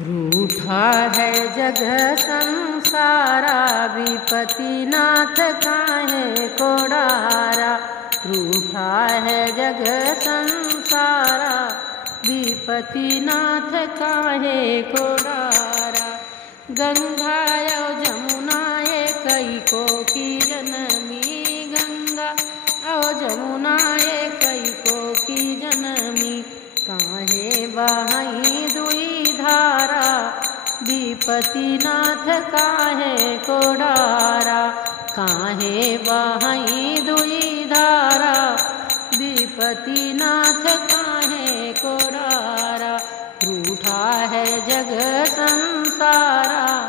रूठा है जग संसारा, विपतिनाथ काहे को डारा। रूठा है जग संसारा, विपतिनाथ काहे को डारा। गंगा और जमुना कई को की जनमी, गंगा और जमुना कई को की जनमी। काहे बहाई दुई धारा, विपतिनाथ काहे को डारा। काहे बहाई दुई धारा, विपतिनाथ काहे को डारा। रूठा है जग संसारा,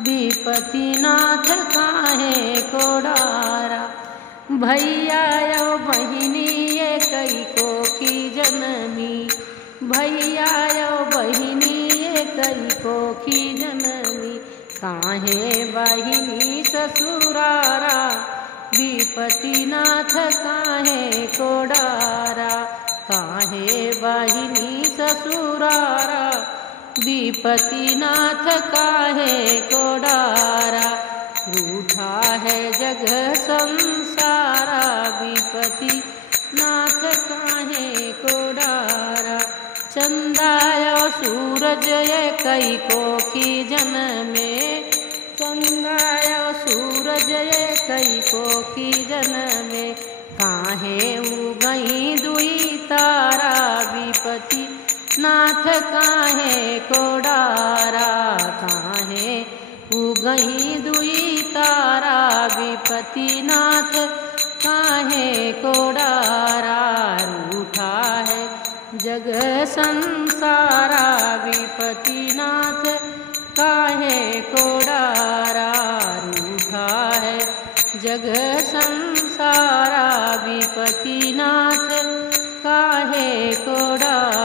विपतिनाथ काहे को डारा। भैया यो बहिनी कई को की जनमी, भैया यो बहिनी कई को की जनमी। काहे बहिनी ससुरारा, विपतिनाथ काहे को डारा। काहे बहिनी ससुरारा, विपतिनाथ काहे को डारा। रूठा है जग संसारा, विपतिनाथ काहे को डारा। चंदायो सूरज कई को की जनमे, चंदायो सूरज कई को की जनमे। काहे उगई दुई तारा, विपतिनाथ काहे को डारा। काहे उगई दुई तारा, विपतिनाथ काहे को डारा। रूठा है जग संसारा, विपतिनाथ काहे को डारा। रूठा है जग संसारा, विपतिनाथ काहे को डारा।